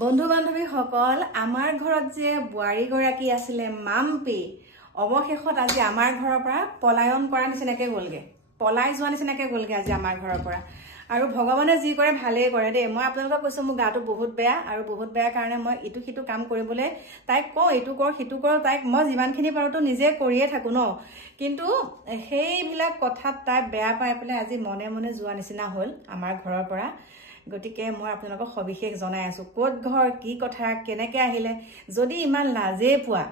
বন্ধু বান্ধৱী সকল আমাৰ ঘৰত যে বুৱাৰী গৰাকী আছিলে মাম্পি অৱশেষত আজি আমাৰ ঘৰৰ পৰা পলায়ন কৰা নিচিনাকে গলগে পলাই যোৱা নিচিনাকে গলগে আজি আমাৰ ঘৰৰ পৰা আৰু ভগৱানে যি কৰে ভালেই কৰে দেই মই আপোনালোকক কৈছো মোৰ গাটো বহুত বেয়া আৰু বহুত বেয়া কাৰণে মই ইটো সিটো কাম কৰিবলৈ তাইক কওঁ ইটো কৰ সিটো কৰ তাইক মই যিমানখিনি পাৰোতো নিজে কৰিয়ে থাকো ন কিন্তু সেইবিলাক কথাত তাই বেয়া পাই পেলাই আজি মনে মনে যোৱা নিচিনা হ'ল আমাৰ ঘৰৰ পৰা গতিকে মই আপোনালোকক সবিশেষ জনাই আছো কোট ঘৰ কি কথা কেনেকে আহিলে যদি ইমান লাজে পোৱা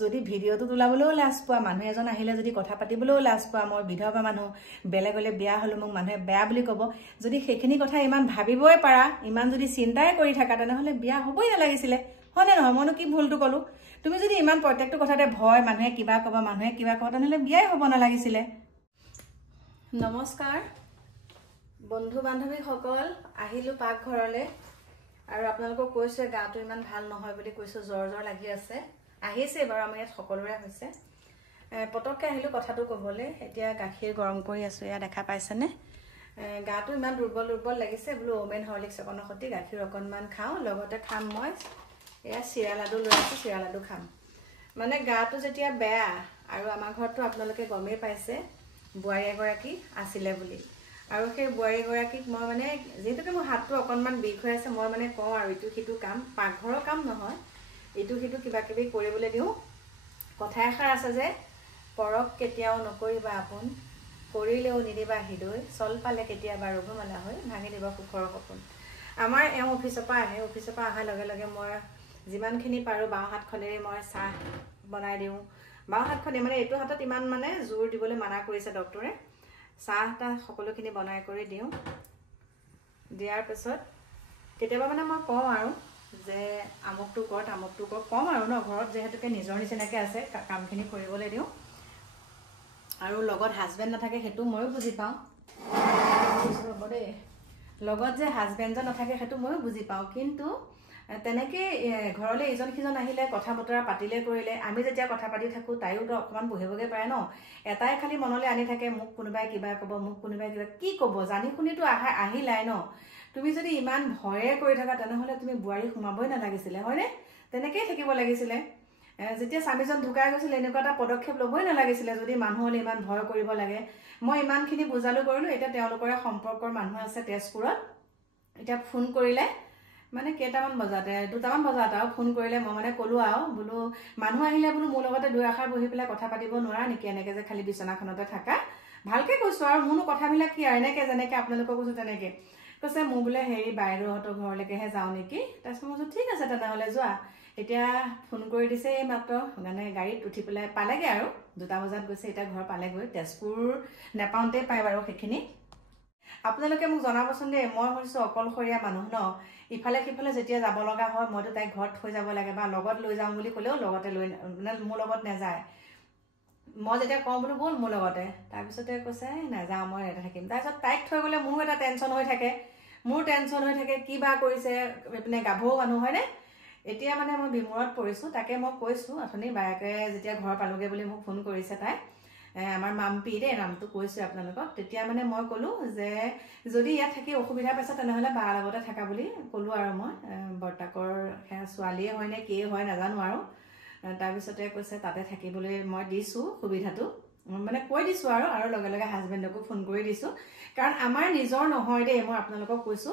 যদি ভিডিওটো তুলাবলৈও লাজ পোৱা মানুহ এজন আহিলে যদি কথা পাতিবলৈও লাজ পোৱা মই বিধৱা মানুহ বেলেগলে বিয়া হলো মোক মানুহে বেয়া বুলি ক'ব যদি সেইখিনি কথা ইমান ভাবিবই পাৰা ইমান যদি চিন্তাই কৰি থাকা তেনেহলে বিয়া হ'বই নালাগিছিলে হয়নে নহয় মইনো কি ভুলটো কলো তুমি যদি ইমান প্ৰত্যেকটো কথাতে ভয় মানুহে কিবা ক'ব তেনেহলে বিয়াই হ'ব নালাগিছিলে নমস্কাৰ বন্ধু বান্ধৱী সকল আহিলো পাকঘৰলে আৰু আপোনালোকক কৈছে গাটো ইমান ভাল নহয় বুলি কৈছো জ্বৰ লাগি আছে আহিছে বাৰু আমাৰ ইয়াত সকলোৰে হৈছে পটককে আহিলো কথাটো ক'বলে এতিয়া গাখীৰ গৰম কৰি আছো এয়া দেখা পাইছেনে গাটো ইমান দুৰ্বল লাগিছে বোলো ওমেন হৰলিক্স অকনৰ সতি গাখীৰ অকনমান খাও লগতে খাম মই এয়া চিৰা লাডু লৈ আছো চিৰা লাডু খাম মানে গাটো যেতিয়া বেয়া আৰু আমাৰ ঘৰতো আপোনালোকে গমেই পাইছে বুৱাৰী এগৰাকী আছিলে বুলি আৰু সেই বুৱাৰী গৰাকীক মই মানে যেহেতুকে মোৰ হাতটো অকনমান বিষ হৈ আছে মই মানে কওঁ আৰু ইটো সিটো কাম পাকঘৰৰ কাম নহয় ইটো সিটো কিবা কিবি কৰিবলৈ দিওঁ কথা এষাৰ আছে যে পৰক কেতিয়াও নকৰিবা আপোন কৰিলেও নিদিবা হৃদয় চল পালে কেতিয়াবা ৰঘুমালা হৈ ভাঙি দিব সুখৰ সপোন আমাৰ অফিচৰ পৰা আহে অফিচৰ পৰা অহাৰ লগে লগে মই যিমানখিনি পাৰো বাওঁ হাতখনেৰে মই চাহ বনাই দিওঁ বাওঁ হাতখনে মানে এইটো হাতত ইমান মানে জোৰ দিবলৈ মানা কৰিছে ডক্টৰে চাহটা সকলোখিনি বনাই কৰি দিওঁ দিয়াৰ পিছত কেতিয়াবা মানে মই কওঁ আৰু যে আমুকটো কৰ কম আৰু ন ঘৰত যেহেতুকে নিজৰ নিচিনাকে আছে কামখিনি কৰিবলৈ দিওঁ আৰু লগত হাজবেণ্ড নাথাকে সেইটো ময়ো বুজি পাওঁ হ'ব দেই লগত যে হাজবেণ্ডজন নাথাকে সেইটো ময়ো বুজি পাওঁ কিন্তু তেনেকে ঘৰলৈ ইজন সিজন আহিলে কথা বতৰা পাতিলে কৰিলে আমি যেতিয়া কথা পাতি থাকো তাইওতো অকমান বহিবগে পাৰে ন এটাই খালি মনলৈ আনি থাকে মোক কোনোবাই কিবা ক'ব মোক কোনোবাই কিবা কি ক'ব জানি শুনিতো আহিলাই ন তুমি যদি ইমান ভয়ে কৰি থাকা তেনেহলে তুমি বুৱাৰী সোমাবই নালাগিছিলে হয়নে তেনেকেই থাকিব লাগিছিলে যেতিয়া স্বামীজন ঢুকাই গৈছিল এনেকুৱা এটা পদক্ষেপ ল'বই নালাগিছিলে যদি মানুহলে ইমান ভয় কৰিব লাগে মই ইমানখিনি বুজালো কৰিলো এতিয়া তেওঁলোকৰে সম্পৰ্কৰ মানুহ আছে তেজপুৰত এতিয়া ফোন কৰিলে মানে কেইটামান বজাতে 2টামান বজাত আৰু ফোন কৰিলে মই মানে ক'লো আৰু বোলো মানুহ আহিলে বোলো মোৰ লগতে দুই আখৰ বহি পেলাই কথা পাতিব নোৱাৰা নেকি এনেকে যে খালি বিছনাখনতে থাকা ভালকে কৈছো আৰু মোৰনো কথাবিলাক কি আৰু এনেকে যেনেকে আপোনালোকক কৈছো তেনেকে কৈছে মোৰ বোলে হেৰি বাইদেউহঁতৰ ঘৰলৈকেহে যাওঁ নেকি তাৰপিছত মই ঠিক আছে তেনেহ'লে যোৱা এতিয়া ফোন কৰি দিছে এই মাত্ৰ মানে গাড়ীত উঠি পেলাই পালেগে আৰু 2টা বজাত গৈছে এতিয়া ঘৰ পালেগৈ তেজপুৰ নেপাওঁতে পায় বাৰু সেইখিনি আপোনালোকে মোক জনাবচোন দেই মই হৈছো অকলশৰীয়া মানুহ ন ইফালে সিফালে যেতিয়া যাব লগা হয় মইতো তাইক ঘৰত থৈ যাব লাগে বা লগত লৈ যাওঁ বুলি ক'লেও লগতে লৈ মানে মোৰ লগত নাযায় মই যেতিয়া কওঁ বোলো ব'ল মোৰ লগতে তাৰপিছতে কৈছে নাযাওঁ মই ইয়াতে থাকিম তাৰপিছত তাইক থৈ গ'লে মোৰো এটা টেনশ্যন হৈ থাকে কিবা কৰিছে এইপিনে গাভৰু মানুহ হয়নে এতিয়া মানে মই বিমূৰত পৰিছো তাকে মই কৈছো অথনি বায়েকে যেতিয়া ঘৰ পালোগে বুলি মোক ফোন কৰিছে তাই আমাৰ মাম্পি দেই নামটো কৈছো আপোনালোকক তেতিয়া মানে মই ক'লো যে যদি ইয়াত থাকি অসুবিধা পাইছে তেনেহ'লে বাৰ লগতে থাকা বুলি ক'লো আৰু মই বৰ্তাকৰ ছোৱালীয়ে হয় নে কি হয় নাজানো আৰু তাৰপিছতে কৈছে তাতে থাকিবলৈ মই দিছো সুবিধাটো মানে কৈ দিছো আৰু লগে লগে হাজবেণ্ডকো ফোন কৰি দিছো কাৰণ আমাৰ নিজৰ নহয় দেই মই আপোনালোকক কৈছো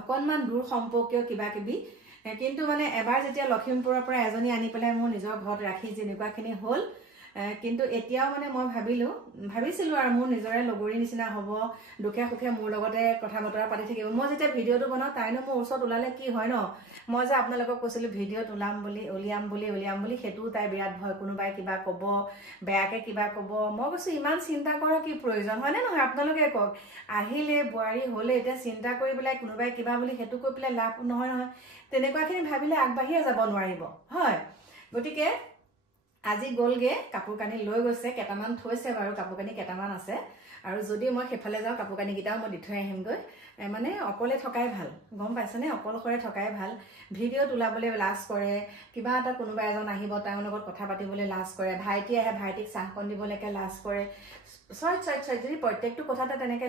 অকনমান দূৰ সম্পৰ্কীয় কিবা কিবি কিন্তু মানে এবাৰ যেতিয়া লখিমপুৰৰ পৰা এজনী আনি পেলাই মোৰ নিজৰ ঘৰত ৰাখি যেনেকুৱাখিনি হ'ল কিন্তু এতিয়াও মানে মই ভাবিছিলো আৰু মোৰ নিজৰে লগৰী নিচিনা হ'ব দুখে সুখে মোৰ লগতে কথা বতৰা পাতি থাকিব মই যেতিয়া ভিডিঅ'টো বনাওঁ তাইনো মোৰ ওচৰত ওলালে কি হয় ন মই যে আপোনালোকক কৈছিলো ভিডিঅ'ত উলিয়াম বুলি সেইটোও তাই বিৰাট ভয় কোনোবাই কিবা ক'ব বেয়াকে কিবা ক'ব মই কৈছো ইমান চিন্তা কৰাৰ কি প্ৰয়োজন হয়নে নহয় আপোনালোকে কওক আহিলে বুৱাৰী হ'লে এতিয়া চিন্তা কৰি পেলাই কোনোবাই কিবা বুলি সেইটো কৈ পেলাই লাভ নহয় তেনেকুৱাখিনি ভাবিলে আগবাঢ়িয়ে যাব নোৱাৰিব হয় গতিকে আজি গ'লগে কাপোৰ কানি লৈ গৈছে কেইটামান থৈছে বাৰু কাপোৰ কানি কেইটামান আছে আৰু যদি মই সেইফালে যাওঁ কাপোৰ কানিকেইটাও মই দি থৈ আহিমগৈ মানে অকলে থকাই ভাল গম পাইছেনে অকলশৰে থকাই ভাল ভিডিঅ' তোলাবলৈ লাজ কৰে কিবা এটা কোনোবা এজন আহিব তেওঁৰ লগত কথা পাতিবলৈ লাজ কৰে ভাইটি আহে ভাইটিক চাহকণ দিবলৈকে লাজ কৰে ছয় যদি প্ৰত্যেকটো কথাতে তেনেকৈ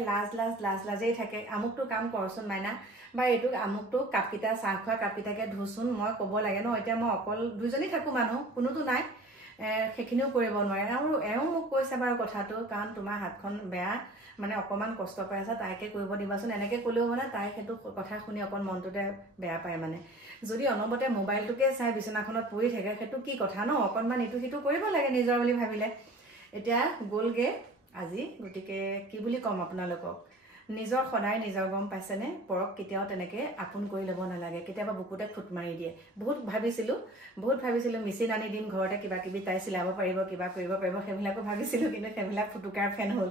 লাজেই থাকে আমুকটো কাম কৰচোন মাইনা বা এইটো আমুকটো কাপকেইটা চাহ খোৱা কাপকেইটাকে ধুচোন মই ক'ব লাগে ন এতিয়া মই অকল দুজনী থাকোঁ মানুহ কোনোতো নাই সেইখিনিও কৰিব নোৱাৰে আৰু এওঁ মোক কৈছে বাৰু কথাটো কাৰণ তোমাৰ হাতখন বেয়া মানে অকণমান কষ্ট পাই আছে তাইকে কৰিব দিবাচোন এনেকৈ ক'লেও মানে তাই সেইটো কথা শুনি অকণ মনটোতে বেয়া পায় মানে যদি অনবৰতে মোবাইলটোকে চাই বিচনাখনত পৰি থাকে সেইটো কি কথা ন অকণমান ইটো সিটো কৰিব লাগে নিজৰ বুলি ভাবিলে এতিয়া গ'লগৈ আজি গতিকে কি বুলি ক'ম আপোনালোকক নিজৰ সদায় নিজৰ গম পাইছেনে পৰক কেতিয়াও তেনেকৈ আপোন কৰি ল'ব নালাগে কেতিয়াবা বুকুতে খুট মাৰি দিয়ে বহুত ভাবিছিলোঁ মেচিন আনি দিম ঘৰতে কিবা কিবি তাই চিলাব পাৰিব কিবা কৰিব পাৰিব সেইবিলাকো ভাবিছিলোঁ কিন্তু সেইবিলাক ফুটুকাৰ ফেন হ'ল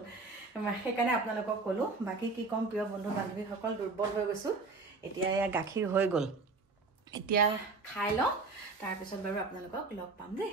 সেইকাৰণে আপোনালোকক ক'লোঁ বাকী কি ক'ম প্ৰিয় বন্ধু বান্ধৱীসকল দুৰ্বল হৈ গৈছোঁ এতিয়া এয়া গাখীৰ হৈ গ'ল এতিয়া খাই লওঁ তাৰপিছত বাৰু আপোনালোকক লগ পাম দেই